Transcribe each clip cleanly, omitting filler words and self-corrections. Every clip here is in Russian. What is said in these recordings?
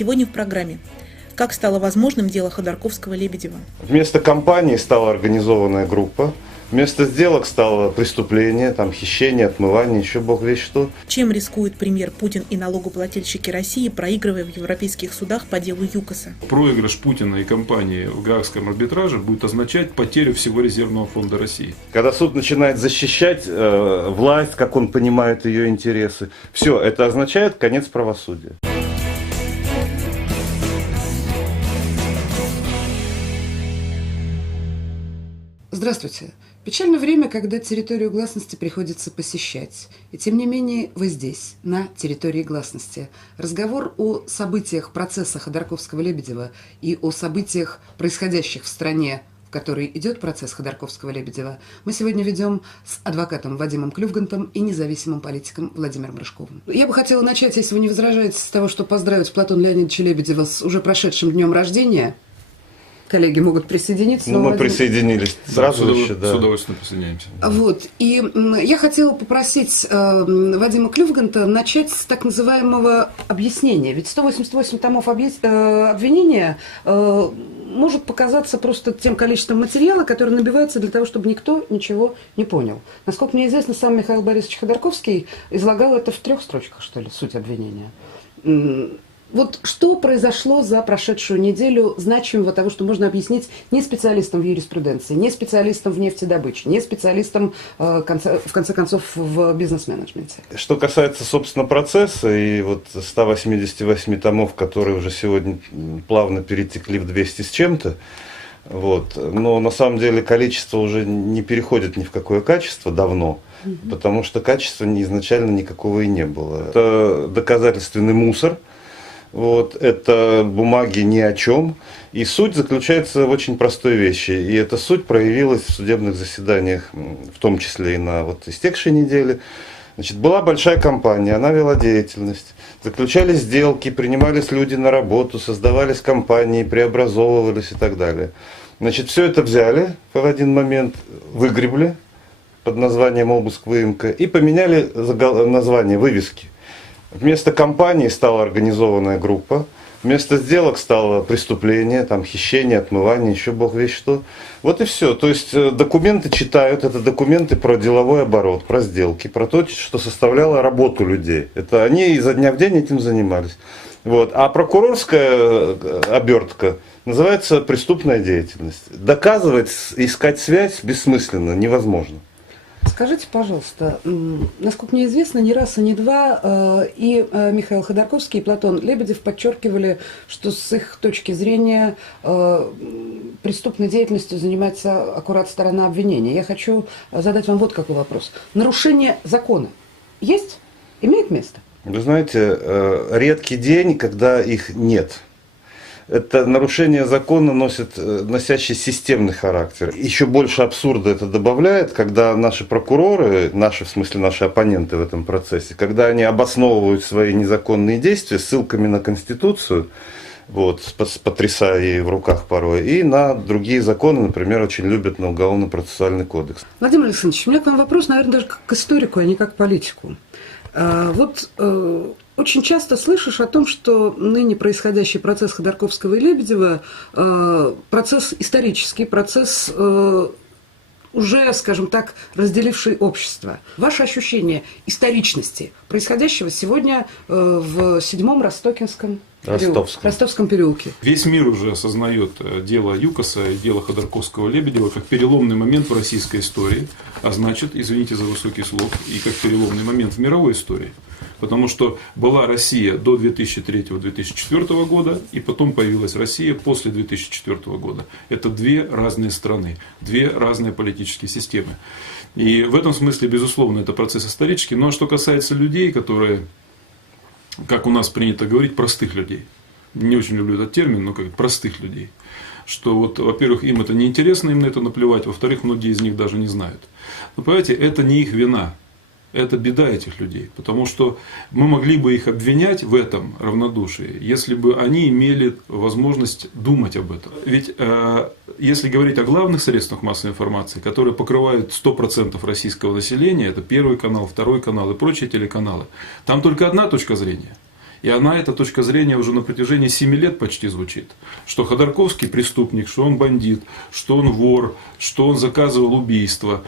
Сегодня в программе. Как стало возможным дело Ходорковского-Лебедева? Вместо компании стала организованная группа. Вместо сделок стало преступление, там хищение, отмывание, еще бог весть что. Чем рискует премьер Путин и налогоплательщики России, проигрывая в европейских судах по делу ЮКОСа? Проигрыш Путина и компании в Гаагском арбитраже будет означать потерю всего резервного фонда России. Когда суд начинает защищать власть, как он понимает ее интересы, все, это означает конец правосудия. Здравствуйте. Печальное время, когда территорию гласности приходится посещать. И тем не менее вы здесь, на территории гласности. Разговор о событиях процесса Ходорковского-Лебедева и о событиях, происходящих в стране, в которой идет процесс Ходорковского-Лебедева, мы сегодня ведем с адвокатом Вадимом Клювгантом и независимым политиком Владимиром Рыжковым. Я бы хотела начать, если вы не возражаете, с того, что поздравить Платона Леонидовича Лебедева с уже прошедшим днем рождения. Коллеги могут присоединиться. Мы присоединились сразу еще, да. С удовольствием присоединяемся. Вот. И я хотела попросить Вадима Клювганта начать с так называемого объяснения. Ведь 188 томов обвинения может показаться просто тем количеством материала, который набивается для того, чтобы никто ничего не понял. Насколько мне известно, сам Михаил Борисович Ходорковский излагал это в 3 строчках, что ли, суть обвинения. Вот что произошло за прошедшую неделю значимого того, что можно объяснить не специалистам в юриспруденции, не специалистам в нефтедобыче, не специалистам, в конце концов, в бизнес-менеджменте? Что касается, собственно, процесса и вот 188 томов, которые уже сегодня плавно перетекли в 200 с чем-то, вот, но на самом деле количество уже не переходит ни в какое качество давно, потому что качества изначально никакого и не было. Это доказательственный мусор. Вот, это бумаги ни о чем. И суть заключается в очень простой вещи. И эта суть проявилась в судебных заседаниях, в том числе и на вот истекшей неделе. Значит, была большая компания, она вела деятельность. Заключались сделки, принимались люди на работу, создавались компании, преобразовывались и так далее. Значит, все это взяли в один момент, выгребли под названием «Обыск-выемка» и поменяли название, вывески. Вместо компании стала организованная группа, вместо сделок стало преступление, там хищение, отмывание, еще бог весть что. Вот и все. То есть документы читают, это документы про деловой оборот, про сделки, про то, что составляло работу людей. Это они изо дня в день этим занимались. Вот. А прокурорская обертка называется преступная деятельность. Доказывать, искать связь бессмысленно, невозможно. Скажите, пожалуйста, насколько мне известно, не раз и не два и Михаил Ходорковский, и Платон Лебедев подчеркивали, что с их точки зрения преступной деятельностью занимается аккурат сторона обвинения. Я хочу задать вам вот какой вопрос. Нарушение закона есть? Имеет место? Вы знаете, редкий день, когда их нет. Это нарушение закона носящий системный характер. Еще больше абсурда это добавляет, когда наши прокуроры, в смысле наши оппоненты в этом процессе, когда они обосновывают свои незаконные действия ссылками на Конституцию, вот, потрясая ей в руках порой, и на другие законы, например, очень любят на Уголовно-процессуальный кодекс. Владимир Александрович, у меня к вам вопрос, наверное, даже как к историку, а не как к политику. Очень часто слышишь о том, что ныне происходящий процесс Ходорковского и Лебедева процесс исторический, процесс уже, скажем так, разделивший общество. Ваше ощущение историчности происходящего сегодня в 7-м Ростовском переулке? Весь мир уже осознает дело ЮКОСа и дело Ходорковского-Лебедева как переломный момент в российской истории, а значит, извините за высокий слог, и как переломный момент в мировой истории. Потому что была Россия до 2003-2004 года, и потом появилась Россия после 2004 года. Это 2 разные страны, 2 разные политические системы. И в этом смысле, безусловно, это процесс исторический. Но что касается людей, которые, как у нас принято говорить, простых людей. Не очень люблю этот термин, но как простых людей. Что вот, во-первых, им это неинтересно, им на это наплевать, во-вторых, многие из них даже не знают. Но понимаете, это не их вина. Это беда этих людей, потому что мы могли бы их обвинять в этом равнодушии, если бы они имели возможность думать об этом. Ведь если говорить о главных средствах массовой информации, которые покрывают 100% российского населения, это Первый канал, Второй канал и прочие телеканалы, там только одна точка зрения. И эта точка зрения уже на протяжении 7 лет почти звучит. Что Ходорковский преступник, что он бандит, что он вор, что он заказывал убийство.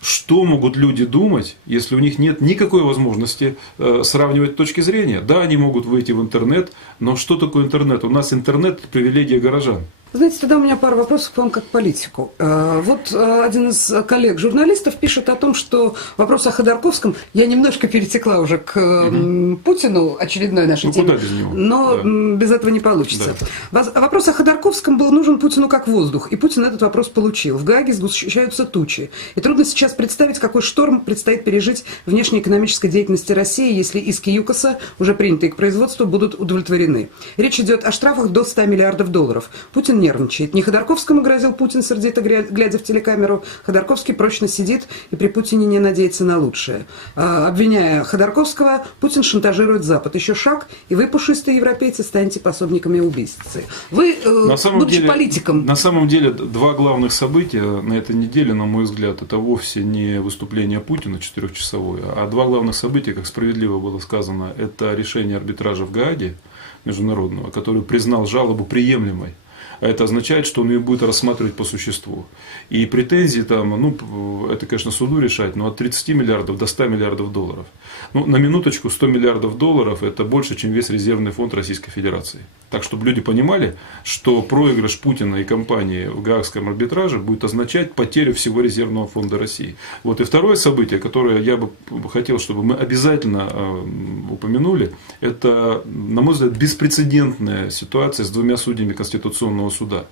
Что могут люди думать, если у них нет никакой возможности сравнивать точки зрения? Да, они могут выйти в интернет, но что такое интернет? У нас интернет – это привилегия горожан. Знаете, тогда у меня пара вопросов к вам как политику. Вот один из коллег-журналистов пишет о том, что вопрос о Ходорковском, я немножко перетекла уже к Путину, очередной нашей теме, Куда без него? но без этого не получится. Вопрос о Ходорковском был нужен Путину как воздух, и Путин этот вопрос получил. В Гааге сгущаются тучи, и трудно сейчас представить, какой шторм предстоит пережить внешнеэкономической деятельности России, если иски ЮКОСа, уже принятые к производству, будут удовлетворены. Речь идет о штрафах до 100 миллиардов долларов. Путин нервничает. Не Ходорковскому грозил Путин, сердито глядя в телекамеру. Ходорковский прочно сидит и при Путине не надеется на лучшее. Обвиняя Ходорковского, Путин шантажирует Запад. Еще шаг, и вы, пушистые европейцы, станете пособниками убийцы. Вы, будучи политиком... На самом деле, два главных события на этой неделе, на мой взгляд, это вовсе не выступление Путина 4-часовое, а два главных события, как справедливо было сказано, это решение арбитража в Гааге международного, который признал жалобу приемлемой. А это означает, что он ее будет рассматривать по существу. И претензии там, это, конечно, суду решать, но от 30 миллиардов до 100 миллиардов долларов. На минуточку, 100 миллиардов долларов – это больше, чем весь резервный фонд Российской Федерации. Так, чтобы люди понимали, что проигрыш Путина и компании в Гаагском арбитраже будет означать потерю всего резервного фонда России. Вот и второе событие, которое я бы хотел, чтобы мы обязательно упомянули, это, на мой взгляд, беспрецедентная ситуация с двумя судьями Конституционного суда.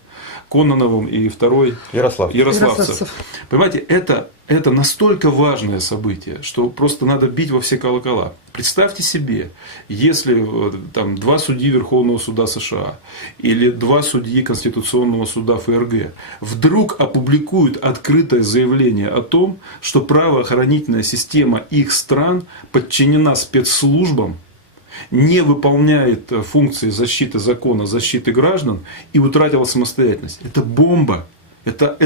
Кононовым и второй Ярославцев. Понимаете, это настолько важное событие, что просто надо бить во все колокола. Представьте себе, если там, два судьи Верховного суда США или два судьи Конституционного суда ФРГ вдруг опубликуют открытое заявление о том, что правоохранительная система их стран подчинена спецслужбам, не выполняет функции защиты закона, защиты граждан и утратила самостоятельность. Это бомба. Это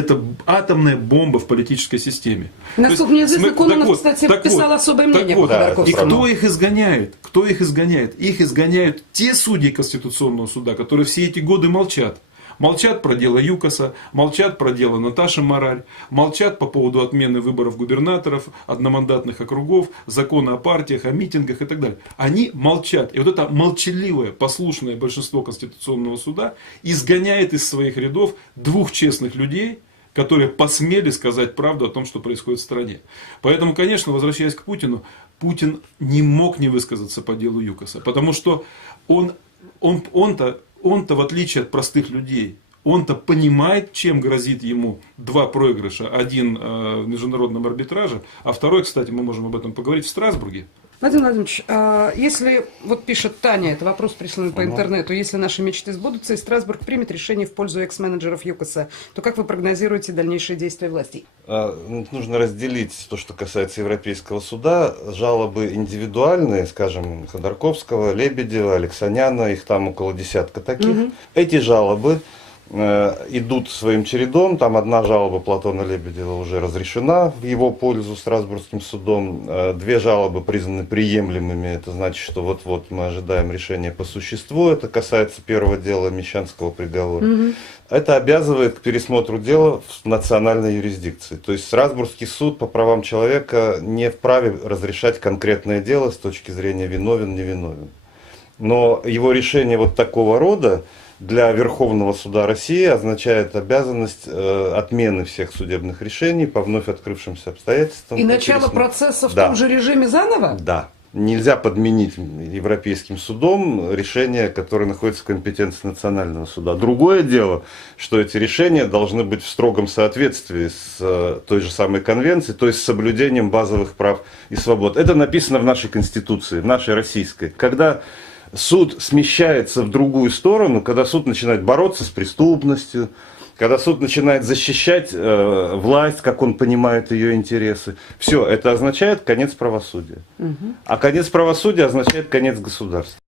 атомная бомба в политической системе. Насколько мне известно, Кононов, кстати, писал особое мнение по Ходорковскому. И кто их изгоняет? Кто их изгоняет? Их изгоняют те судьи Конституционного суда, которые все эти годы молчат. Молчат про дело ЮКОСа, молчат про дело Наташи Мораль, молчат по поводу отмены выборов губернаторов, одномандатных округов, закона о партиях, о митингах и так далее. Они молчат. И вот это молчаливое, послушное большинство Конституционного суда изгоняет из своих рядов двух честных людей, которые посмели сказать правду о том, что происходит в стране. Поэтому, конечно, возвращаясь к Путину, Путин не мог не высказаться по делу ЮКОСа, потому что он-то, в отличие от простых людей, он-то понимает, чем грозит ему два проигрыша. Один в международном арбитраже, а второй, кстати, мы можем об этом поговорить, в Страсбурге. Владимир Владимирович, если, вот пишет Таня, это вопрос прислан по интернету, если наши мечты сбудутся и Страсбург примет решение в пользу экс-менеджеров ЮКОСа, то как вы прогнозируете дальнейшие действия властей? Нужно разделить то, что касается Европейского суда. Жалобы индивидуальные, скажем, Ходорковского, Лебедева, Алексаняна, их там около десятка таких. Эти жалобы идут своим чередом. Там одна жалоба Платона Лебедева уже разрешена в его пользу Страсбургским судом. Две жалобы признаны приемлемыми. Это значит, что вот-вот мы ожидаем решения по существу. Это касается первого дела Мещанского приговора. Это обязывает к пересмотру дела в национальной юрисдикции. То есть Страсбургский суд по правам человека не вправе разрешать конкретное дело с точки зрения виновен, невиновен. Но его решение вот такого рода для Верховного суда России означает обязанность отмены всех судебных решений по вновь открывшимся обстоятельствам. И начало процесса в том же режиме заново? Да. Нельзя подменить Европейским судом решения, которые находятся в компетенции национального суда. Другое дело, что эти решения должны быть в строгом соответствии с той же самой конвенцией, то есть с соблюдением базовых прав и свобод. Это написано в нашей Конституции, в нашей российской. Когда суд смещается в другую сторону, когда суд начинает бороться с преступностью, когда суд начинает защищать власть, как он понимает ее интересы, все, это означает конец правосудия. А конец правосудия означает конец государства.